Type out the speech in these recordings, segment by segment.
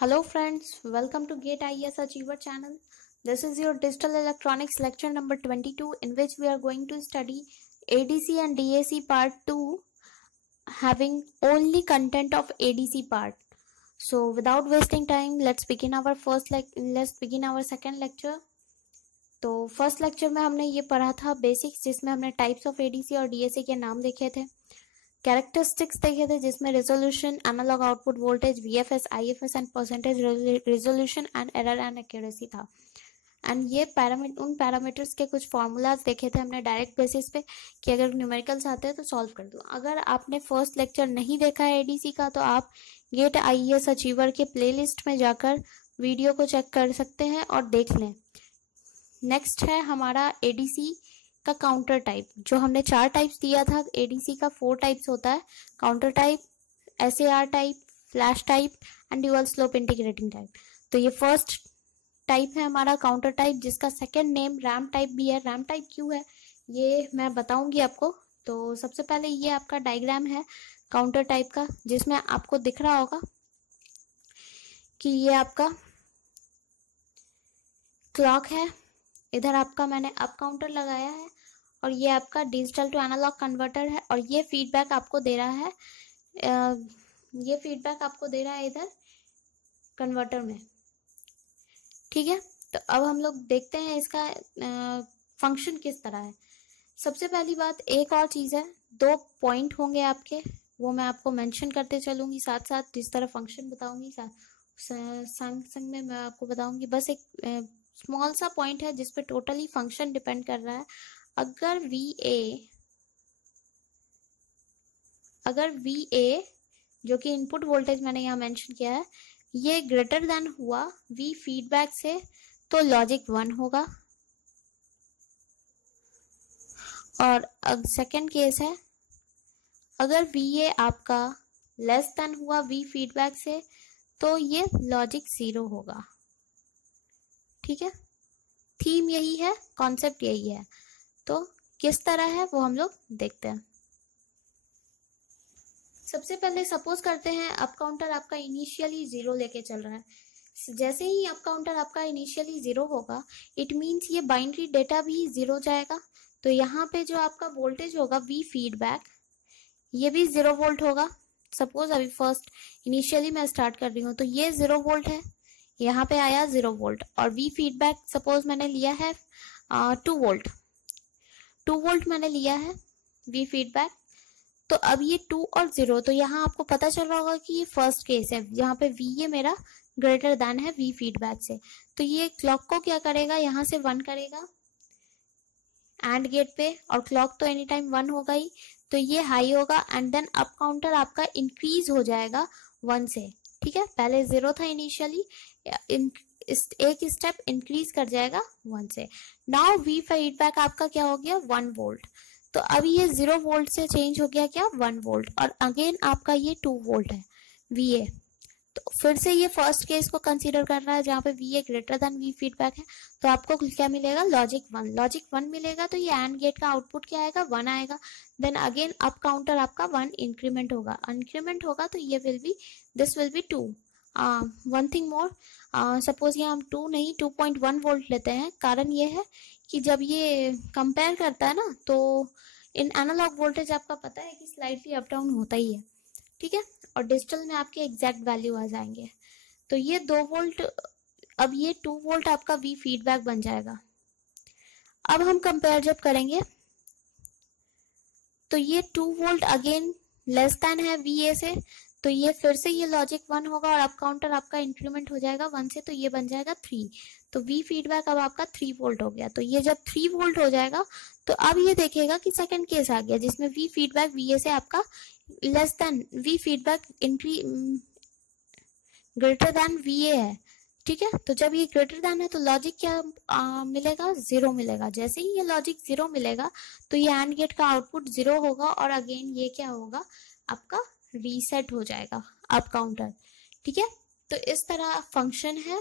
Hello friends, welcome to GATE IES Achiever channel. This is your digital electronics lecture number 22 in which we are going to study ADC and DAC part 2 having only content of ADC part. So without wasting time, let's begin our second lecture. तो first lecture में हमने ये पढ़ा था basics, जिसमें हमने types of ADC और DAC के नाम देखे थे, कैरेक्टरिस्टिक्स देखे थे जिसमें resolution, analog output voltage, VFS, IFS and percentage resolution and error and accuracy था। एंड ये उन पैरामीटर्स के कुछ फॉर्मूलाज देखे थे हमने डायरेक्ट बेसिस पे कि अगर न्यूमेरिकल्स आते हैं तो सॉल्व कर दो। अगर आपने फर्स्ट लेक्चर नहीं देखा है एडीसी का तो आप गेट आईएएस अचीवर के प्लेलिस्ट में जाकर वीडियो को चेक कर सकते हैं और देख लें। नेक्स्ट है हमारा एडीसी का काउंटर टाइप, जो हमने 4 टाइप्स दिया था। एडीसी का 4 टाइप्स होता है, counter type, SAR type, flash type and dual slope integrating type. तो ये फर्स्ट टाइप है हमारा काउंटर टाइप, जिसका सेकंड नेम रैम्प टाइप भी है। रैम्प टाइप क्यों है ये मैं बताऊंगी आपको। तो सबसे पहले ये आपका डायग्राम है काउंटर टाइप का, जिसमें आपको दिख रहा होगा कि ये आपका क्लॉक है, इधर आपका मैंने अप काउंटर लगाया है और ये आपका डिजिटल टू एनालॉग कन्वर्टर है और ये फीडबैक आपको दे रहा है, इधर कन्वर्टर में। ठीक है, तो अब हम लोग देखते हैं इसका फंक्शन किस तरह है। सबसे पहली बात एक और चीज़ है, 2 पॉइंट होंगे आपके, वो मैं आपको मेंशन करते चलूंगी साथ साथ, जिस तरह फंक्शन बताऊंगी संग में मैं आपको बताऊंगी। बस एक स्मॉल सा पॉइंट है जिस पे टोटली फंक्शन डिपेंड कर रहा है। अगर VA जो कि इनपुट वोल्टेज मैंने यहाँ मेंशन किया है, ये ग्रेटर देन हुआ V फीडबैक से, तो लॉजिक 1 होगा। और सेकंड केस है, अगर VA आपका लेस देन हुआ V फीडबैक से, तो ये लॉजिक 0 होगा। ठीक है, थीम यही है, कॉन्सेप्ट यही है। तो किस तरह है वो हम लोग देखते हैं। सबसे पहले सपोज करते हैं अप काउंटर आपका इनिशियली 0 लेके चल रहा है। जैसे ही अप काउंटर आपका इनिशियली 0 होगा, इट मीन्स ये बाइनरी डेटा भी 0 जाएगा। तो यहाँ पे जो आपका वोल्टेज होगा V फीडबैक, ये भी 0 वोल्ट होगा। सपोज अभी फर्स्ट इनिशियली मैं स्टार्ट कर रही हूँ, तो ये 0 वोल्ट है, यहाँ पे आया 0 वोल्ट। और V फीडबैक सपोज मैंने लिया है 2 वोल्ट मैंने लिया है V फीडबैक। तो अब ये 2 और 0, तो यहाँ आपको पता चल रहा होगा कि ये फर्स्ट केस है, यहाँ पे VA मेरा ग्रेटर देन है V फीडबैक से। तो ये क्लॉक को क्या करेगा, यहाँ से 1 करेगा एंड गेट पे, और क्लॉक तो एनी टाइम 1 होगा ही, तो ये हाई होगा एंड देन अप काउंटर आपका इंक्रीज हो जाएगा 1 से। ठीक है, पहले 0 था इनिशियली, एक स्टेप इंक्रीज कर जाएगा 1 से। नाउ V फीडबैक आपका क्या हो गया, 1 वोल्ट। तो अब ये 0 वोल्ट से चेंज हो गया क्या, 1 वोल्ट, और अगेन आपका ये 2 वोल्ट है VA। तो फिर से ये फर्स्ट केस को कंसीडर कर रहा है जहाँ पे VA greater than V feedback है। तो आपको क्या मिलेगा, लॉजिक 1 मिलेगा। तो ये एंड गेट का आउटपुट क्या आएगा, 1 आएगा। देन अगेन अप काउंटर आपका 1 इंक्रीमेंट होगा, तो ये this will be 2। One thing more, suppose ये हम 2 नहीं 2.1 वोल्ट लेते हैं। कारण ये है कि जब ये कंपेयर करता है ना, तो इन एनालॉग वोल्टेज आपका पता है कि स्लाइटली अप डाउन होता ही है। ठीक है, और डिजिटल में आपके एग्जैक्ट वैल्यू आ जाएंगे। तो ये 2 वोल्ट, अब ये 2 वोल्ट आपका V फीडबैक बन जाएगा। अब हम कंपेयर जब करेंगे तो ये 2 वोल्ट अगेन लेस देन है VA से, तो ये फिर से ये लॉजिक 1 होगा और अप काउंटर आपका इंक्रीमेंट हो जाएगा 1 से, तो ये बन जाएगा 3। तो V फीडबैक अब आपका 3 वोल्ट हो गया। तो ये जब 3 वोल्ट हो जाएगा, तो अब ये देखेगा कि सेकंड केस आ गया जिसमें V फीडबैक VA से आपका less than, V feedback greater than VA है। ठीक है, तो जब ये ग्रेटर देन है तो लॉजिक क्या मिलेगा, 0 मिलेगा। जैसे ही ये लॉजिक 0 मिलेगा, तो ये एंड गेट का आउटपुट 0 होगा और अगेन ये क्या होगा, आपका रीसेट हो जाएगा अप काउंटर। ठीक है, तो इस तरह फंक्शन है,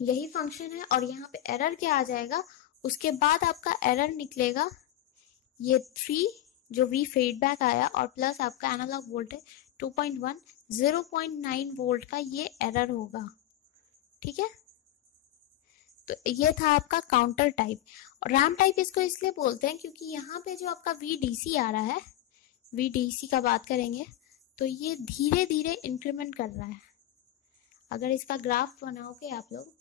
यही फंक्शन है। और यहाँ पे एरर क्या आ जाएगा, उसके बाद आपका एरर निकलेगा ये 3 जो V फीडबैक आया और प्लस आपका एनालॉग वोल्टेज 2.1, 0.9 वोल्ट का ये एरर होगा। ठीक है, तो ये था आपका काउंटर टाइप। और रैम टाइप इसको इसलिए बोलते हैं क्योंकि यहाँ पे जो आपका VDC आ रहा है, VDC का बात करेंगे तो ये धीरे धीरे इंक्रीमेंट कर रहा है। अगर इसका ग्राफ बनाओगे आप लोग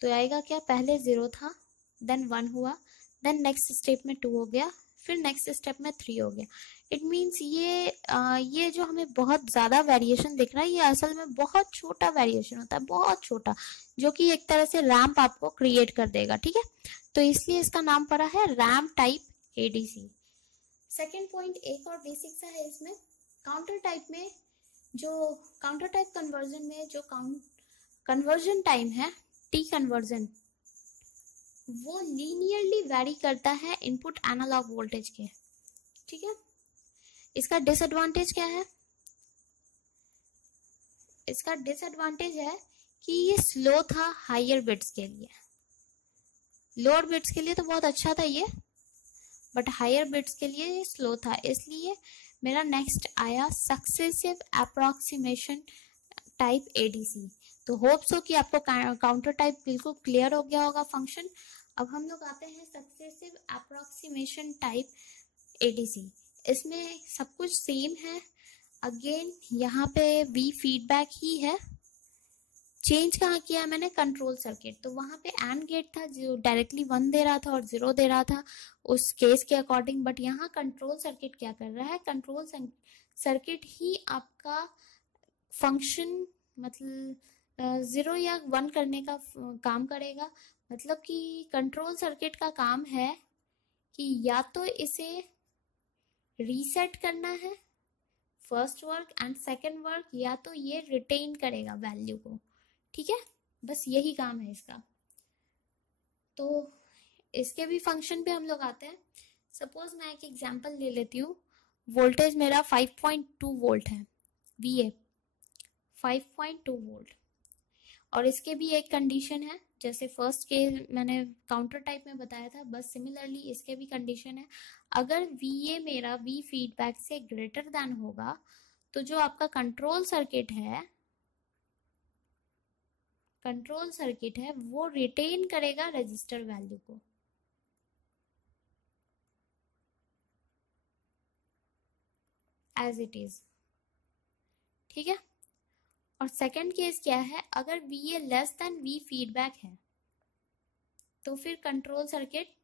तो आएगा क्या, पहले 0 था, देन 1 हुआ, देन नेक्स्ट स्टेप में 2 हो गया, फिर नेक्स्ट स्टेप में 3 हो गया। इट मीन्स ये जो हमें बहुत ज़्यादा वेरिएशन दिख रहा है, ये असल में बहुत छोटा वेरिएशन होता है, बहुत छोटा, जो कि एक तरह से रैम्प आपको क्रिएट कर देगा। ठीक है, तो इसलिए इसका नाम पड़ा है ramp type ADC। Second point एक और बेसिक सा है इसमें, काउंटर टाइप में जो काउंटर टाइप कन्वर्जन में जो कन्वर्जन टाइम है, T कन्वर्जन, वो लीनियरली वैरी करता है इनपुट एनालॉग वोल्टेज के। ठीक है, इसका डिसएडवांटेज क्या है, इसका डिसएडवांटेज है कि ये स्लो था हायर बिट्स के लिए, लोअर बिट्स के लिए तो बहुत अच्छा था ये, बट हायर बिट्स के लिए ये स्लो था। इसलिए मेरा नेक्स्ट आया सक्सेसिव अप्रोक्सीमेशन टाइप ADC। तो होप सो कि आपको काउंटर टाइप बिल्कुल क्लियर हो गया होगा फंक्शन। अब हम लोग आते हैं सक्सेसिव अप्रोक्सीमेशन टाइप ADC। इसमें सब कुछ सेम है, अगेन यहाँ पे V फीडबैक ही है। चेंज कहाँ किया है मैंने, कंट्रोल सर्किट। तो वहाँ पे एंड गेट था जो डायरेक्टली 1 दे रहा था और 0 दे रहा था उस केस के अकॉर्डिंग, बट यहाँ कंट्रोल सर्किट क्या कर रहा है, कंट्रोल सर्किट ही आपका फंक्शन मतलब 0 या 1 करने का काम करेगा। मतलब कि कंट्रोल सर्किट का काम है कि या तो इसे रीसेट करना है first work and second work, या तो ये रिटेन करेगा वैल्यू को। ठीक है, बस यही काम है इसका। तो इसके भी फंक्शन पे हम लोग आते हैं। सपोज मैं एक एग्जांपल ले लेती हूँ, वोल्टेज मेरा 5.2 वोल्ट है, VA 5.2 वोल्ट, और इसके भी एक कंडीशन है, जैसे फर्स्ट के मैंने काउंटर टाइप में बताया था, बस सिमिलरली इसके भी कंडीशन है। अगर VA मेरा V फीडबैक से ग्रेटर देन होगा तो जो आपका कंट्रोल सर्किट है वो रिटेन करेगा रजिस्टर वैल्यू को। As it is. ठीक है, और सेकंड केस क्या है, अगर VA less than V feedback है तो फिर कंट्रोल सर्किट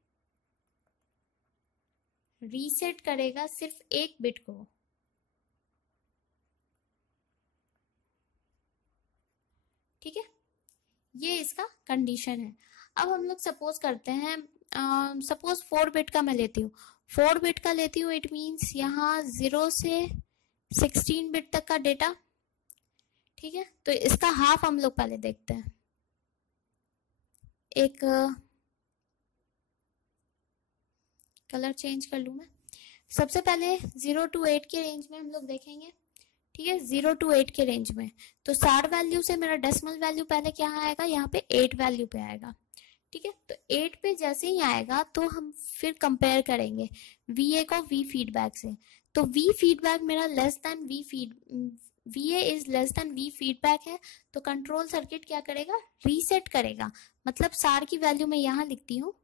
रीसेट करेगा सिर्फ एक बिट को। ठीक है, ये इसका कंडीशन है। अब हम लोग सपोज करते हैं, सपोज 4 बिट का मैं लेती हूँ, 4 बिट का लेती हूँ, इट मीन्स यहाँ 0 से 16 बिट तक का डेटा। ठीक है, तो इसका हाफ हम लोग पहले देखते हैं। एक कलर चेंज कर लूँ मैं। सबसे पहले 0 to 8 के रेंज में हम लोग देखेंगे। ठीक है, 0 to 8 के रेंज में तो सार वैल्यू से मेरा डेसिमल वैल्यू पहले क्या आएगा, यहाँ पे 8 वैल्यू पे आएगा। ठीक है, तो 8 पे जैसे ही आएगा तो हम फिर कंपेयर करेंगे VA को V फीडबैक से। तो V फीडबैक मेरा less than VA is less than V feedback है, तो कंट्रोल सर्किट क्या करेगा, रीसेट करेगा। मतलब सार की वैल्यू मैं यहाँ लिखती हूँ,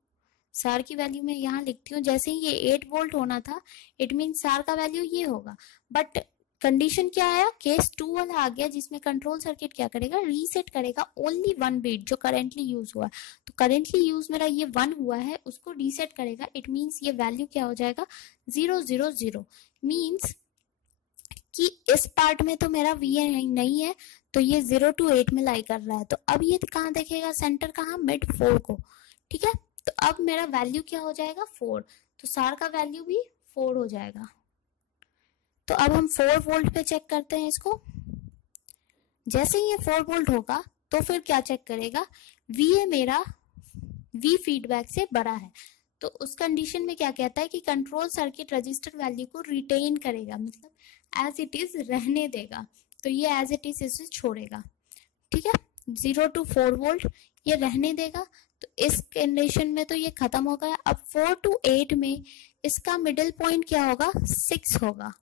जैसे ही ये 8 वोल्ट होना था, इट मीन सार का वैल्यू ये होगा। बट कंडीशन क्या आया, केस 2 वाला आ गया, जिसमें कंट्रोल सर्किट क्या करेगा, रीसेट करेगा ओनली 1 बिट जो करेंटली यूज हुआ। तो करेंटली यूज मेरा ये 1 हुआ है, उसको रीसेट करेगा। इट मीन्स ये वैल्यू क्या हो जाएगा, 0 0 0। मीन्स कि इस पार्ट में तो मेरा VA नहीं है, तो ये 0 to 8 में लाई कर रहा है। तो अब ये कहाँ देखेगा, सेंटर कहाँ, मिड 4 को। ठीक है, तो अब मेरा वैल्यू क्या हो जाएगा, 4। तो सार का वैल्यू भी 4 हो जाएगा। तो अब हम 4 वोल्ट पे चेक करते हैं इसको। जैसे ही ये 4 वोल्ट होगा तो फिर क्या चेक करेगा, VA मेरा V फीडबैक से बड़ा है। तो उस कंडीशन में क्या कहता है कि कंट्रोल सर्किट रजिस्टर वैल्यू को रिटेन करेगा, मतलब एज इट इज रहने देगा। तो ये एज इट इज इसे छोड़ेगा। ठीक है, 0 to 4 वोल्ट ये रहने देगा। तो इस कंडीशन में तो ये खत्म हो गया। अब 4 to 8 में इसका मिडिल पॉइंट क्या होगा, 6 होगा।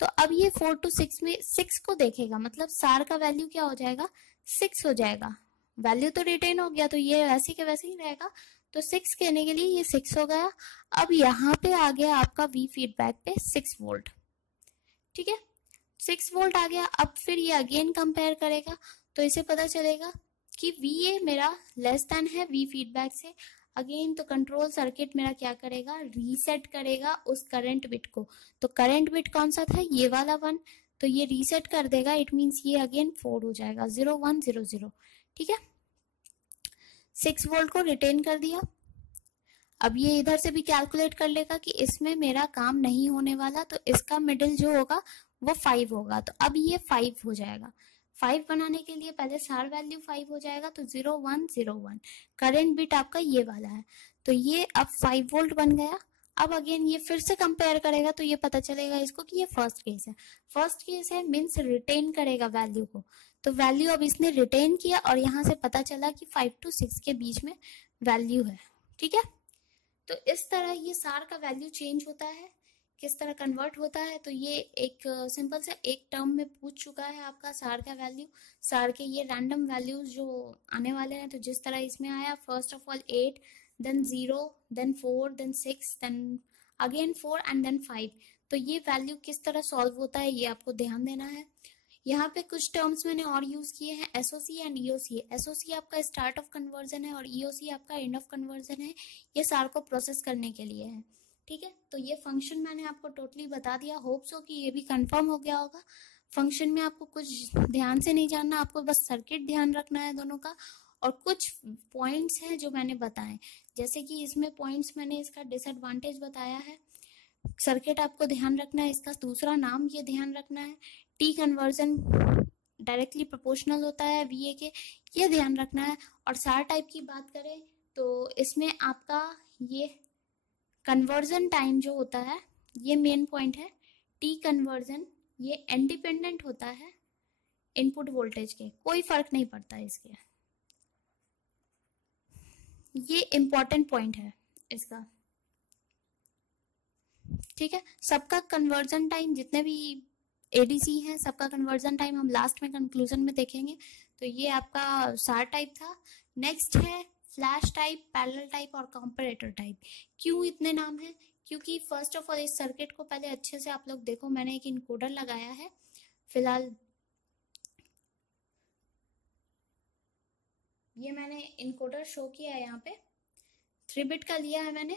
तो अब ये 4 to 6 में 6 को देखेगा, मतलब सार का वैल्यू क्या हो जाएगा, 6 हो जाएगा। वैल्यू तो रिटेन हो गया, तो ये वैसे के वैसे ही रहेगा। तो 6 कहने के लिए ये 6 हो गया। अब यहाँ पे आ गया आपका वी फीडबैक पे 6 वोल्ट, ठीक है, 6 वोल्ट आ गया। अब फिर ये अगेन कंपेयर करेगा, तो इसे पता चलेगा कि वी मेरा लेस देन है वी फीडबैक से। अगेन तो कंट्रोल सर्किट मेरा क्या करेगा, रीसेट करेगा उस करंट बिट को। तो करंट बिट कौन सा था, ये वाला 1, तो ये रीसेट कर देगा। इट मीन्स ये अगेन 4 हो जाएगा, 0 1 0 0, ठीक है। 6 वोल्ट को रिटेन कर दिया। अब ये इधर से भी कैलकुलेट कर लेगा कि इसमें मेरा काम नहीं होने वाला, तो इसका मिडिल जो होगा वो 5 होगा। तो अब ये 5 हो जाएगा। 5 बनाने के लिए पहले सार वैल्यू 5 हो जाएगा, तो 0 1 0 1। करंट बिट आपका ये वाला है, तो ये अब 5 वोल्ट बन गया। अब अगेन ये फिर से कंपेयर करेगा, तो ये पता चलेगा इसको कि ये फर्स्ट केस है। फर्स्ट केस है मीन्स रिटेन करेगा वैल्यू को। तो वैल्यू अब इसने रिटेन किया और यहाँ से पता चला कि 5 to 6 के बीच में वैल्यू है, ठीक है। तो इस तरह ये सार का वैल्यू चेंज होता है, किस तरह कन्वर्ट होता है। तो ये एक सिंपल से एक टर्म में पूछ चुका है आपका सार का वैल्यू। सार के ये रैंडम वैल्यूज जो आने वाले हैं, तो जिस तरह इसमें आया first of all 8, then 0, then 4, then 6, then again 4 and then 5। तो ये वैल्यू किस तरह सॉल्व होता है ये आपको ध्यान देना है। यहाँ पे कुछ टर्म्स मैंने और यूज किए हैं, एसओसी एंड ईओसी। एसओसी आपका स्टार्ट ऑफ कन्वर्जन है और ईओसी आपका एंड ऑफ कन्वर्जन है। ये सार को प्रोसेस करने के लिए है, ठीक है। तो ये फंक्शन मैंने आपको टोटली बता दिया। होप सो कि ये भी कंफर्म हो गया होगा। फंक्शन में आपको कुछ ध्यान से नहीं जानना, आपको बस सर्किट ध्यान रखना है दोनों का। और कुछ पॉइंट्स हैं जो मैंने बताए, जैसे कि इसमें पॉइंट्स मैंने इसका डिसएडवांटेज बताया है। सर्किट आपको ध्यान रखना है, इसका दूसरा नाम ये ध्यान रखना है। टी कन्वर्जन डायरेक्टली प्रोपोर्शनल होता है वीए के, ये ध्यान रखना है। और सार टाइप की बात करें तो इसमें आपका ये कन्वर्जन टाइम जो होता है ये मेन पॉइंट है। टी कन्वर्जन ये इंडिपेंडेंट होता है इनपुट वोल्टेज के, कोई फर्क नहीं पड़ता इसके। ये इंपॉर्टेंट पॉइंट है इसका, ठीक है। सबका कन्वर्जन टाइम, जितने भी एडीसी हैं सबका कन्वर्जन टाइम हम लास्ट में कंक्लूजन में देखेंगे। तो ये आपका सार टाइप था। नेक्स्ट है फ्लैश टाइप, पैरेलल टाइप और कंपैरेटर टाइप। क्यों इतने नाम हैं, क्योंकि फर्स्ट ऑफ ऑल इस सर्किट को पहले अच्छे से आप लोग देखो। मैंने एक इनकोडर लगाया है फिलहाल, ये मैंने इनकोडर शो किया है यहाँ पे, 3 बिट का लिया है मैंने,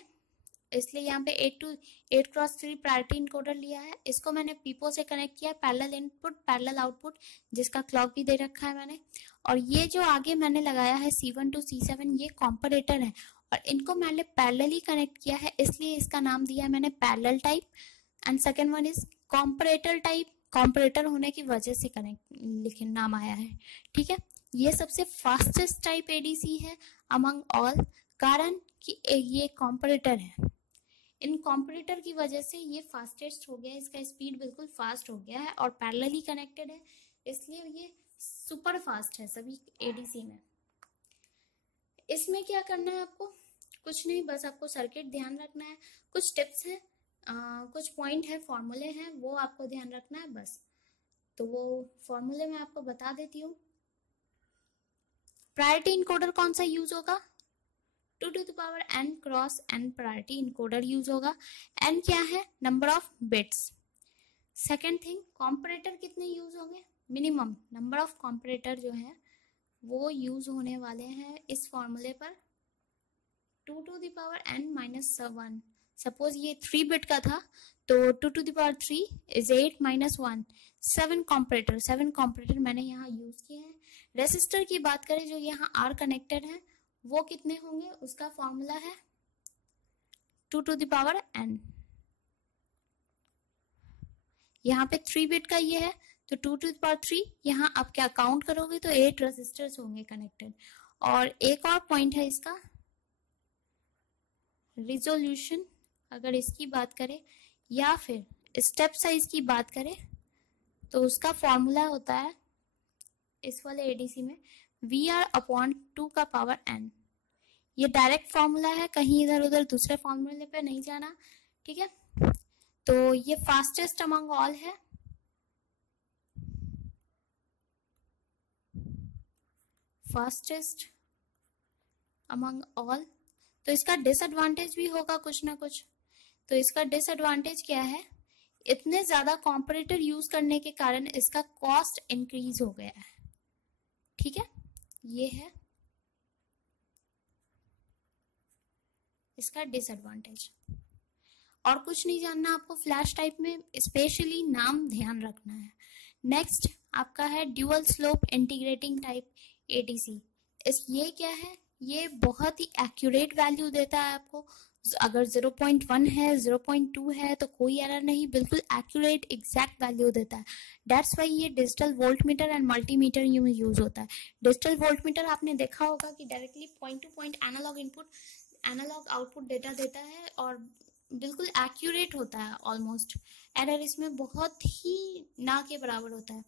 इसलिए यहाँ पे 8x3 प्रायोरिटी इनकोडर लिया है। इसको मैंने पीपो से कनेक्ट किया, पैरेलल इनपुट पैरेलल आउटपुट, जिसका क्लॉक भी दे रखा है मैंने। और ये जो आगे मैंने लगाया है C1 to C7, ये कॉम्परेटर है और इनको मैंने पैरेलली कनेक्ट किया है, इसलिए इसका नाम दिया है मैंने parallel type. And second one is comparator type, comparator होने की वजह से कनेक्ट लिखे नाम आया है, ठीक है। ये सबसे फास्टेस्ट टाइप एडीसी है अमंग ऑल, कारण कि ये कॉम्परेटर है। इन कॉम्परेटर की वजह से ये फास्टेस्ट हो गया है, इसका स्पीड बिल्कुल फास्ट हो गया है और पैरेलली कनेक्टेड है, इसलिए ये सुपर फास्ट है सभी एडीसी में। इसमें क्या करना है आपको, कुछ नहीं, बस आपको सर्किट ध्यान रखना है। कुछ टिप्स है, कुछ पॉइंट है, फॉर्मूले हैं, वो आपको ध्यान रखना है बस। तो वो फॉर्मूले मैं आपको बता देती हूँ। प्रायोरिटी इनकोडर कौन सा यूज होगा, 2 to the power n cross n priority encoder use होगा। n क्या है, number of bits. Second thing, comparator कितने यूज होंगे, मिनिमम नंबर ऑफ कॉम्परेटर जो है वो यूज होने वाले हैं इस फॉर्मूले पर, 2 to the power n minus 1। Suppose ये 3 बिट का था, तो 2 to the power 3 is 8 minus 1, 7 comparator मैंने यहाँ यूज किए हैं। रेसिस्टर की बात करें जो यहाँ R कनेक्टेड है, वो कितने होंगे, उसका फॉर्मूला है 2 to the power n। यहाँ पे 3 बिट का ये है, तो 2 to the power 3, यहाँ आप क्या काउंट करोगे तो 8 रेसिस्टर्स होंगे कनेक्टेड। और एक और पॉइंट है इसका, रिजोल्यूशन अगर इसकी बात करें या फिर स्टेप साइज की बात करें, तो उसका फॉर्मूला होता है इस वाले एडीसी में VR/2 का पावर n। ये डायरेक्ट फॉर्मूला है, कहीं इधर उधर दूसरे फॉर्मूले पे नहीं जाना, ठीक है। तो ये फास्टेस्ट अमंग ऑल है, फास्टेस्ट अमंग ऑल। तो इसका डिसएडवांटेज भी होगा कुछ ना कुछ। तो इसका डिसएडवांटेज क्या है, इतने ज्यादा कॉम्परेटर यूज करने के कारण इसका कॉस्ट इंक्रीज हो गया है। ठीक है, ये है इसका डिसएडवांटेज। और कुछ नहीं जानना आपको फ्लैश टाइप में, स्पेशली नाम ध्यान रखना है। नेक्स्ट आपका है dual slope integrating type ADC. ये क्या है, ये बहुत ही एक्यूरेट वैल्यू देता है आपको। अगर 0.1 है 0.2 है तो कोई एरर नहीं, बिल्कुल एक्यूरेट एग्जैक्ट वैल्यू देता है। दैट्स वाई ये डिजिटल वोल्टमीटर एंड मल्टीमीटर में यूज होता है। डिजिटल वोल्टमीटर आपने देखा होगा कि directly point to point analog output data देता है और बिल्कुल एक्यूरेट होता है ऑलमोस्ट। एरर इसमें बहुत ही ना के बराबर होता है।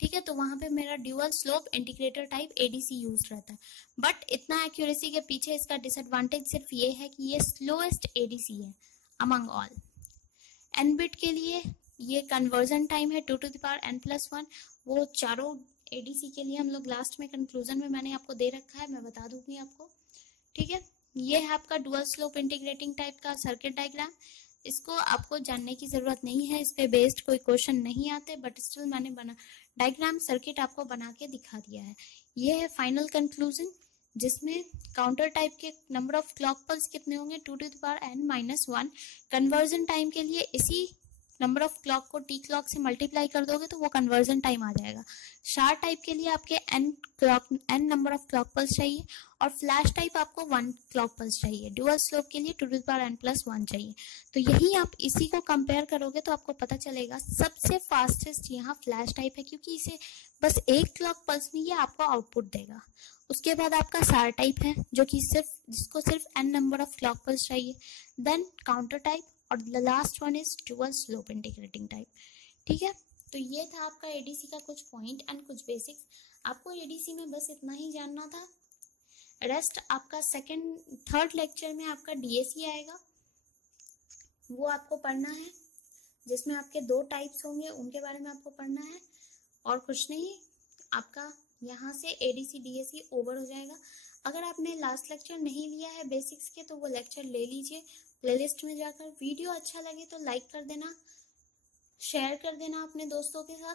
ठीक है, तो वहां पे मेरा dual slope integrator type ADC use रहता है। बट इतना एक्यूरेसी के पीछे इसका डिसएडवांटेज सिर्फ ये है कि ये स्लोएस्ट एडीसी है अमंग ऑल। एन बिट के लिए ये कन्वर्जन टाइम है 2 to the power n+1। वो चारों एडीसी के लिए हम लोग लास्ट में कंक्लूजन में मैंने आपको दे रखा है, मैं बता दूंगी आपको। ठीक है, ये है आपका डुअल स्लोप इंटीग्रेटिंग टाइप का सर्किट डायग्राम। इसको आपको जानने की जरूरत नहीं है, इस पे बेस्ड कोई क्वेश्चन नहीं आते, बट स्टिल मैंने बना डायग्राम सर्किट आपको बना के दिखा दिया है। ये है फाइनल कंक्लूजन, जिसमें काउंटर टाइप के नंबर ऑफ क्लॉक पल्स कितने होंगे 2 to the power n-1। Conversion time के लिए इसी नंबर ऑफ क्लॉक को टी क्लॉक से मल्टीप्लाई कर दोगे तो वो कन्वर्जन टाइम आ जाएगा। शार्ट टाइप के लिए आपके n number of clock pulse चाहिए और फ्लैश टाइप आपको 1 क्लॉक पल्स चाहिए। डुअल स्लोप के लिए 2 to the power n+1 चाहिए। तो यही आप इसी को कंपेयर करोगे तो आपको पता चलेगा सबसे फास्टेस्ट यहाँ फ्लैश टाइप है, क्योंकि इसे बस 1 क्लॉक पल्स में ये आपको आउटपुट देगा। उसके बाद आपका सार टाइप है जो कि जिसको सिर्फ n number of clock pulse चाहिए। देन काउंटर टाइप और the last one is dual slope integrating type. ठीक है, तो ये था आपका एडीसी का कुछ पॉइंट एंड कुछ बेसिक्स। आपको एडीसी में बस इतना ही जानना था। रेस्ट आपका थर्ड लेक्चर में आपका डीएसी आएगा, वो आपको पढ़ना है, जिसमें आपके 2 टाइप्स होंगे, उनके बारे में आपको पढ़ना है और कुछ नहीं। आपका यहाँ से एडीसी डीएसी ओवर हो जाएगा। अगर आपने लास्ट लेक्चर नहीं लिया है बेसिक्स के तो वो लेक्चर ले लीजिए प्लेलिस्ट में जाकर। वीडियो अच्छा लगे तो लाइक कर देना, शेयर कर देना अपने दोस्तों के साथ।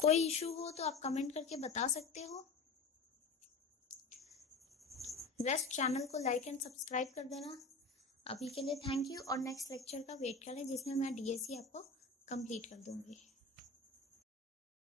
कोई इशू हो तो आप कमेंट करके बता सकते हो। रेस्ट चैनल को लाइक एंड सब्सक्राइब कर देना। अभी के लिए थैंक यू और नेक्स्ट लेक्चर का वेट करें जिसमें मैं डीएसी आपको कंप्लीट कर दूंगी।